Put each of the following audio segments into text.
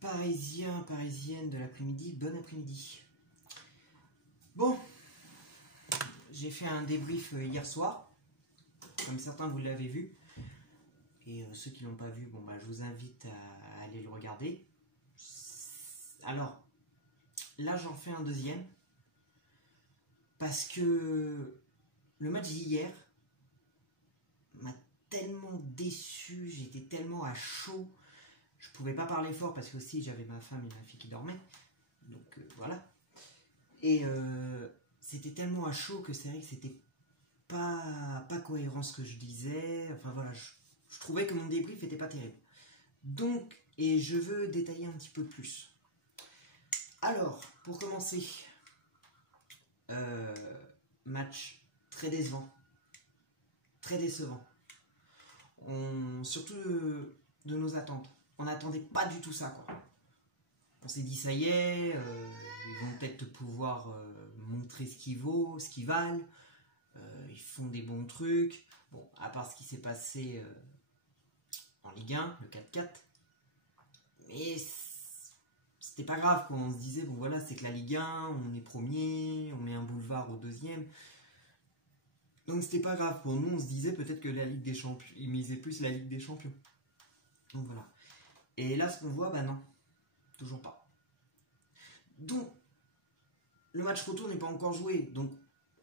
Parisiens, parisiennes de l'après-midi, bon après-midi. Bon, j'ai fait un débrief hier soir, comme certains vous l'avez vu. Et ceux qui ne l'ont pas vu, bon, bah, je vous invite à aller le regarder. Alors, là j'en fais un deuxième. Parce que le match d'hier m'a tellement déçu, j'étais tellement à chaud. Je pouvais pas parler fort parce que aussi j'avais ma femme et ma fille qui dormaient. Donc voilà. Et c'était tellement à chaud que c'est vrai que c'était pas cohérent ce que je disais. Enfin voilà, je trouvais que mon débrief était pas terrible. Donc, et je veux détailler un petit peu plus. Alors, pour commencer, match très décevant. Très décevant. Surtout de nos attentes. On n'attendait pas du tout ça, quoi. On s'est dit, ça y est, ils vont peut-être pouvoir montrer ce qu'ils valent. Ils font des bons trucs. Bon, à part ce qui s'est passé en Ligue 1, le 4-4. Mais c'était pas grave, quoi. On se disait, bon voilà, c'est que la Ligue 1, on est premier, on met un boulevard au deuxième. Donc c'était pas grave. Pour nous, on se disait peut-être que la Ligue des Champions, ils misaient plus la Ligue des Champions. Donc voilà. Et là, ce qu'on voit, bah non. Toujours pas. Donc, le match retour n'est pas encore joué. Donc,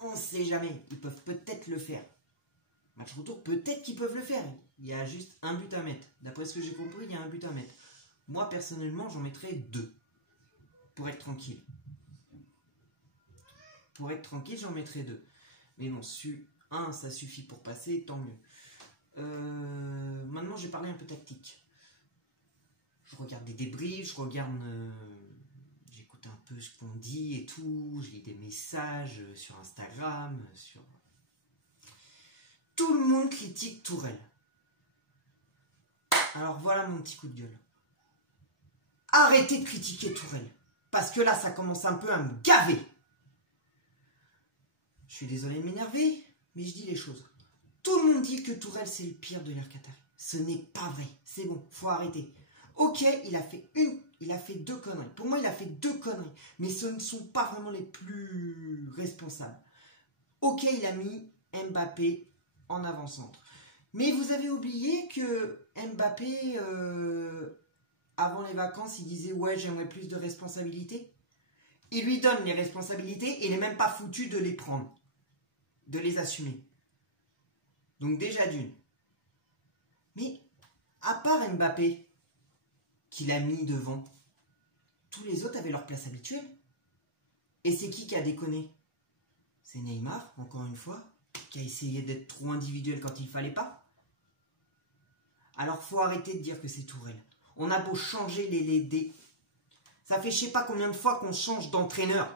on ne sait jamais. Ils peuvent peut-être le faire. Match retour, peut-être qu'ils peuvent le faire. Il y a juste un but à mettre. D'après ce que j'ai compris, il y a un but à mettre. Moi, personnellement, j'en mettrais 2. Pour être tranquille. Pour être tranquille, j'en mettrais 2. Mais bon, un, ça suffit pour passer, tant mieux. Maintenant, je vais parler un peu tactique. Je regarde des débriefs, j'écoute un peu ce qu'on dit et tout, je lis des messages sur Instagram, Tout le monde critique Tourelle. Alors voilà mon petit coup de gueule. Arrêtez de critiquer Tourelle, parce que là, ça commence un peu à me gaver. Je suis désolé de m'énerver, mais je dis les choses. Tout le monde dit que Tourelle, c'est le pire de l'ère Qatari. Ce n'est pas vrai, c'est bon, faut arrêter. Ok, il a fait 2 conneries. Pour moi, il a fait 2 conneries. Mais ce ne sont pas vraiment les plus responsables. Ok, il a mis Mbappé en avant-centre. Mais vous avez oublié que Mbappé, avant les vacances, il disait « Ouais, j'aimerais plus de responsabilités ». Il lui donne les responsabilités et il n'est même pas foutu de les prendre. De les assumer. Donc déjà d'une. Mais, à part Mbappé, qu'il a mis devant, tous les autres avaient leur place habituelle. Et c'est qui a déconné? C'est Neymar, encore une fois, qui a essayé d'être trop individuel quand il fallait pas. Alors faut arrêter de dire que c'est Tourelle. On a beau changer les ça fait je sais pas combien de fois qu'on change d'entraîneur.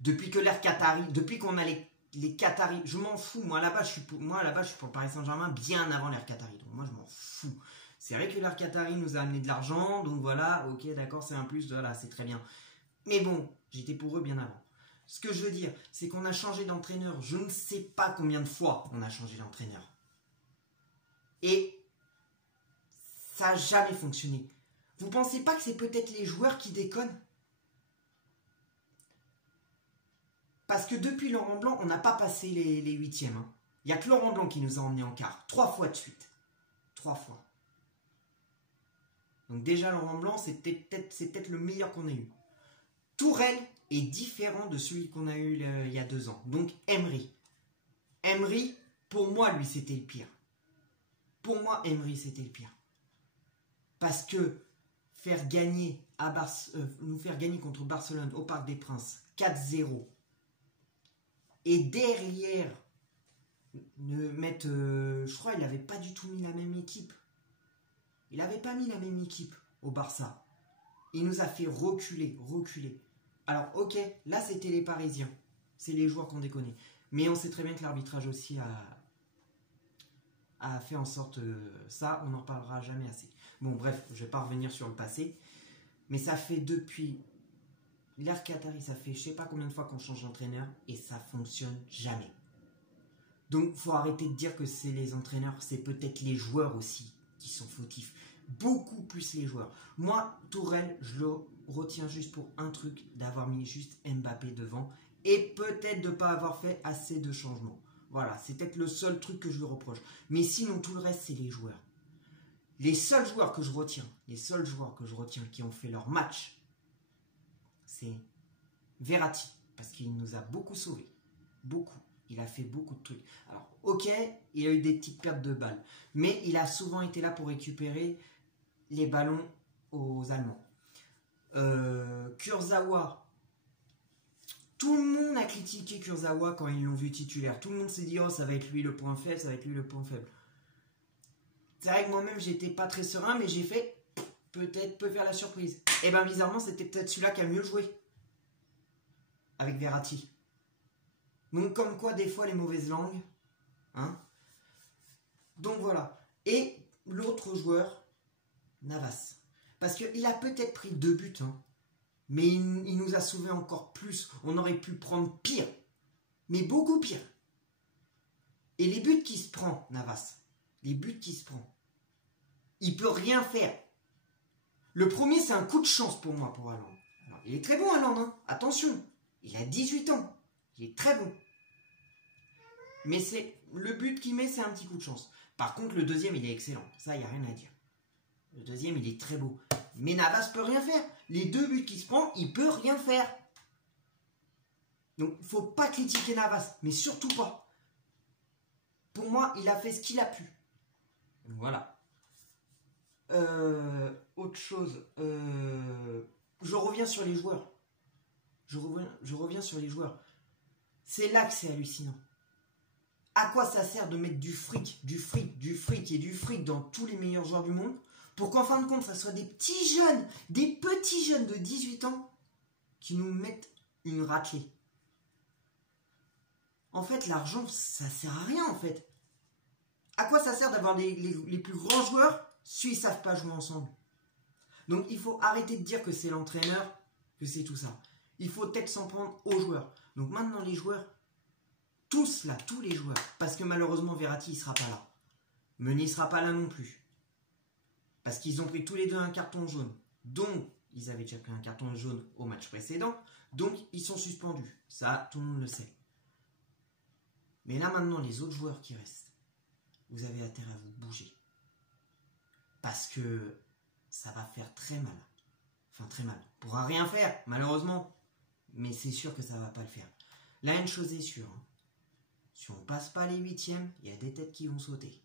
Depuis que l'ère Qatari, depuis qu'on a les Qataris, je m'en fous. Moi là-bas, je suis pour le Paris Saint-Germain bien avant l'ère Qatari. Donc moi je m'en fous. C'est vrai que l'ère Qatari nous a amené de l'argent, donc voilà, ok, d'accord, c'est un plus, voilà, c'est très bien. Mais bon, j'étais pour eux bien avant. Ce que je veux dire, c'est qu'on a changé d'entraîneur. Je ne sais pas combien de fois on a changé d'entraîneur. Et ça n'a jamais fonctionné. Vous pensez pas que c'est peut-être les joueurs qui déconnent? Parce que depuis Laurent Blanc, on n'a pas passé les huitièmes. Hein. Il n'y a que Laurent Blanc qui nous a emmenés en quart. 3 fois de suite. 3 fois. Donc déjà, Laurent Blanc, c'est peut-être le meilleur qu'on ait eu. Tourelle est différent de celui qu'on a eu il y a 2 ans. Donc Emery. Emery, pour moi, lui, c'était le pire. Pour moi, Emery, c'était le pire. Parce que nous faire gagner contre Barcelone au Parc des Princes 4-0 et derrière je crois qu'il n'avait pas du tout mis la même équipe. Il n'avait pas mis la même équipe au Barça. Il nous a fait reculer. Alors ok, là c'était les Parisiens. C'est les joueurs qu'on déconne. Mais on sait très bien que l'arbitrage aussi a fait en sorte ça, on n'en parlera jamais assez. Bon bref, je ne vais pas revenir sur le passé. Mais ça fait depuis l'ère Qatari, ça fait je ne sais pas combien de fois qu'on change d'entraîneur et ça ne fonctionne jamais. Donc il faut arrêter de dire que c'est les entraîneurs, c'est peut-être les joueurs aussi qui sont fautifs. beaucoup plus les joueurs. Moi, Tourelle, je le retiens juste pour un truc, d'avoir mis juste Mbappé devant et peut-être de ne pas avoir fait assez de changements. Voilà, c'est peut-être le seul truc que je lui reproche. Mais sinon, tout le reste, c'est les joueurs. Les seuls joueurs que je retiens, qui ont fait leur match, c'est Verratti, parce qu'il nous a beaucoup sauvés. Beaucoup. Il a fait beaucoup de trucs. Alors, ok, il a eu des petites pertes de balles, mais il a souvent été là pour récupérer les ballons aux Allemands. Kurzawa. Tout le monde a critiqué Kurzawa quand ils l'ont vu titulaire. Tout le monde s'est dit, oh, ça va être lui le point faible, ça va être lui le point faible. C'est vrai que moi-même, j'étais pas très serein, mais j'ai fait, peut-être peut faire la surprise. Et bien, bizarrement, c'était peut-être celui-là qui a mieux joué. Avec Verratti. Donc, comme quoi, des fois, les mauvaises langues. Hein. Donc, voilà. Et l'autre joueur, Navas. Parce qu'il a peut-être pris 2 buts, hein, mais il nous a sauvé encore plus. On aurait pu prendre pire. Mais beaucoup pire. Et les buts qu'il se prend, Navas, il peut rien faire. Le premier, c'est un coup de chance pour moi, pour Haaland. Alors, il est très bon, Haaland, hein. Attention, il a 18 ans. Il est très bon. Mais le but qu'il met, c'est un petit coup de chance. Par contre, le deuxième, il est excellent. Ça, il n'y a rien à dire. Le deuxième, il est très beau. Mais Navas peut rien faire. Les 2 buts qu'il se prend, il peut rien faire. Donc, il ne faut pas critiquer Navas. Mais surtout pas. Pour moi, il a fait ce qu'il a pu. Voilà. Autre chose. Je reviens sur les joueurs. Je reviens sur les joueurs. C'est là que c'est hallucinant. À quoi ça sert de mettre du fric dans tous les meilleurs joueurs du monde pour qu'en fin de compte, ça soit des petits jeunes de 18 ans qui nous mettent une raclée. En fait, l'argent, ça sert à rien, en fait. À quoi ça sert d'avoir les plus grands joueurs s'ils ne savent pas jouer ensemble? Donc, il faut arrêter de dire que c'est l'entraîneur, que c'est tout ça. Il faut peut-être s'en prendre aux joueurs. Donc, maintenant, les joueurs, tous les joueurs, parce que malheureusement, Verratti, il ne sera pas là. Meunier ne sera pas là non plus. Parce qu'ils ont pris tous les deux un carton jaune. Donc, ils avaient déjà pris un carton jaune au match précédent. Donc, ils sont suspendus. Ça, tout le monde le sait. Mais là, maintenant, les autres joueurs qui restent, vous avez intérêt à vous bouger. Parce que ça va faire très mal. Enfin, très mal. On ne pourra rien faire, malheureusement. Mais c'est sûr que ça ne va pas le faire. Là, une chose est sûre. Hein. Si on ne passe pas les 8e, il y a des têtes qui vont sauter.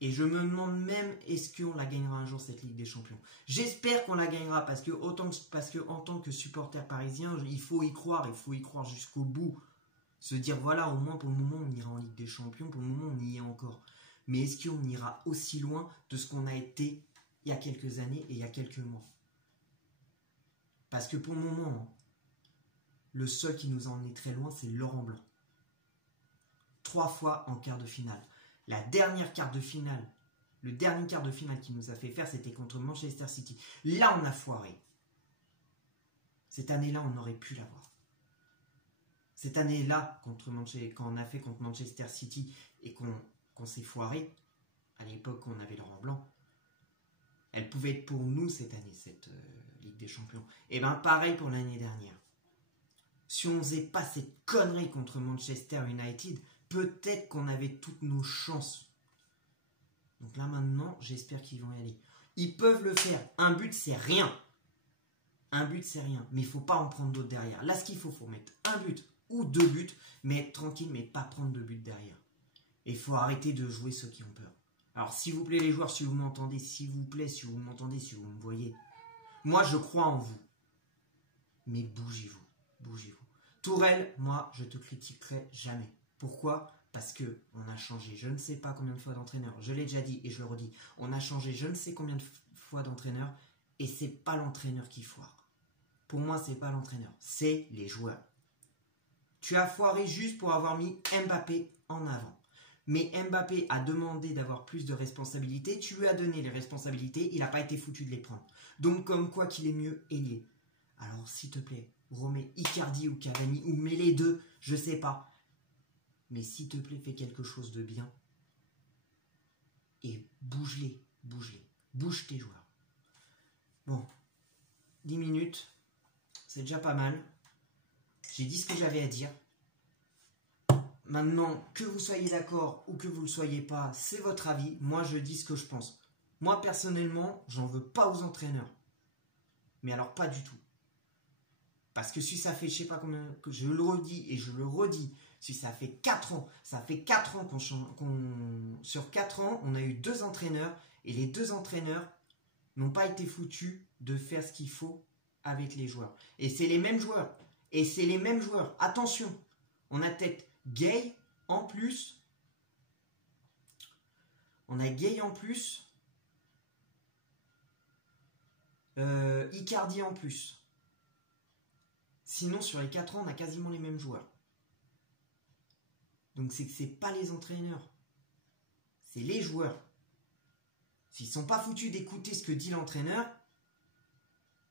Et je me demande même, est-ce qu'on la gagnera un jour, cette Ligue des Champions? J'espère qu'on la gagnera, parce que en tant que supporter parisien, il faut y croire jusqu'au bout. Se dire, voilà, au moins pour le moment, on ira en Ligue des Champions, pour le moment, on y est encore. Mais est-ce qu'on ira aussi loin de ce qu'on a été il y a quelques années et il y a quelques mois? Parce que pour le moment, le seul qui nous en est très loin, c'est Laurent Blanc. 3 fois en quart de finale. La dernière quart de finale, le dernier quart de finale qu'il nous a fait faire, c'était contre Manchester City. Là, on a foiré. Cette année-là, on aurait pu l'avoir. Cette année-là, quand on a fait contre Manchester City et qu'on s'est foiré, à l'époque, on avait Laurent Blanc, elle pouvait être pour nous cette année, cette Ligue des Champions. Et bien, pareil pour l'année dernière. Si on ne faisait pas cette connerie contre Manchester United, peut-être qu'on avait toutes nos chances. Donc là, maintenant, j'espère qu'ils vont y aller. Ils peuvent le faire. Un but, c'est rien. Un but, c'est rien. Mais il ne faut pas en prendre d'autres derrière. Là, ce qu'il faut mettre un but ou 2 buts, mais être tranquille, mais pas prendre 2 buts derrière. Et il faut arrêter de jouer ceux qui ont peur. Alors, s'il vous plaît, les joueurs, si vous m'entendez, s'il vous plaît, si vous m'entendez, si vous me voyez, moi, je crois en vous. Mais bougez-vous. Bougez-vous. Tourelle, moi, je te critiquerai jamais. Pourquoi? Parce qu'on a changé je ne sais pas combien de fois d'entraîneur. Je l'ai déjà dit et je le redis. On a changé je ne sais combien de fois d'entraîneur et c'est pas l'entraîneur qui foire. Pour moi, c'est pas l'entraîneur. C'est les joueurs. Tu as foiré juste pour avoir mis Mbappé en avant. Mais Mbappé a demandé d'avoir plus de responsabilités. Tu lui as donné les responsabilités. Il n'a pas été foutu de les prendre. Donc, comme quoi qu'il est mieux ailier. Alors, s'il te plaît, remets Icardi ou Cavani ou mets les deux. Je sais pas. Mais s'il te plaît, fais quelque chose de bien. Et bouge-les. Bouge tes joueurs. Bon, 10 minutes, c'est déjà pas mal. J'ai dit ce que j'avais à dire. Maintenant, que vous soyez d'accord ou que vous ne le soyez pas, c'est votre avis. Moi, je dis ce que je pense. Moi, personnellement, j'en veux pas aux entraîneurs. Mais alors, pas du tout. Parce que si ça fait, je sais pas combien, que je le redis et je le redis, si ça fait 4 ans, ça fait 4 ans sur 4 ans, on a eu 2 entraîneurs et les 2 entraîneurs n'ont pas été foutus de faire ce qu'il faut avec les joueurs. Et c'est les mêmes joueurs. Et c'est les mêmes joueurs. Attention, on a peut-être Gay en plus. On a Gay en plus. Icardi en plus. Sinon, sur les 4 ans, on a quasiment les mêmes joueurs. Donc c'est que c'est pas les entraîneurs. C'est les joueurs. S'ils sont pas foutus d'écouter ce que dit l'entraîneur,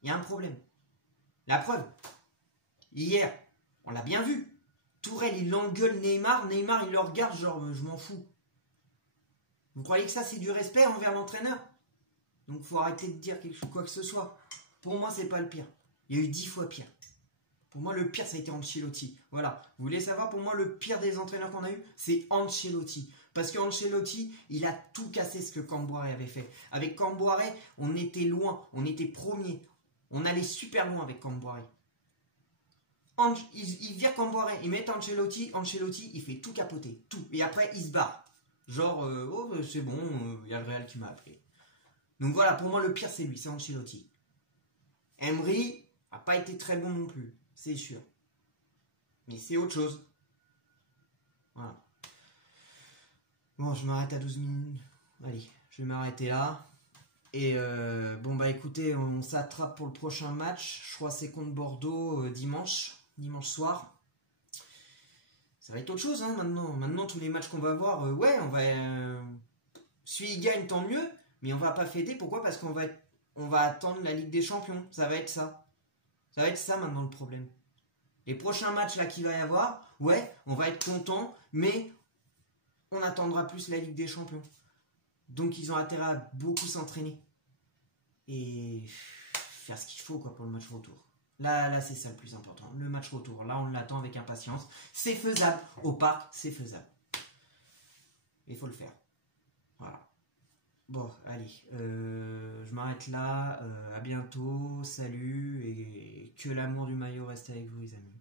il y a un problème. La preuve, hier, on l'a bien vu. Tourelle, il engueule Neymar. Neymar, il le regarde genre, je m'en fous. Vous croyez que ça, c'est du respect envers l'entraîneur? Donc, faut arrêter de dire quoi que ce soit. Pour moi, c'est pas le pire. Il y a eu 10 fois pire. Pour moi, le pire, ça a été Ancelotti. Voilà. Vous voulez savoir, pour moi, le pire des entraîneurs qu'on a eu, c'est Ancelotti. Parce que Ancelotti, il a tout cassé ce que Camboire avait fait. Avec Camboire, on était loin. On était premier. On allait super loin avec Camboire. Il vire Camboire, il met Ancelotti. Ancelotti, il fait tout capoter. Tout. Et après, il se barre. Genre, c'est bon, il y a le Real qui m'a appelé. Donc voilà, pour moi, le pire, c'est lui, c'est Ancelotti. Emery n'a pas été très bon non plus. C'est sûr. Mais c'est autre chose. Voilà. Bon, je m'arrête à 12 minutes. Allez, je vais m'arrêter là. Et bon, bah écoutez, on s'attrape pour le prochain match. Je crois que c'est contre Bordeaux dimanche soir. Ça va être autre chose, hein, maintenant. Maintenant, tous les matchs qu'on va voir, ouais, on va... S'il gagne, tant mieux. Mais on va pas fêter. Pourquoi? Parce qu'on va attendre la Ligue des Champions. Ça va être ça. Ça va être ça maintenant le problème. Les prochains matchs là qu'il va y avoir, ouais, on va être content, mais on attendra plus la Ligue des Champions. Donc ils ont intérêt à beaucoup s'entraîner et faire ce qu'il faut quoi pour le match retour. Là c'est ça le plus important, le match retour. Là on l'attend avec impatience. C'est faisable au parc, c'est faisable. Il faut le faire. Voilà. Bon, allez, je m'arrête là, à bientôt, salut, et que l'amour du maillot reste avec vous les amis.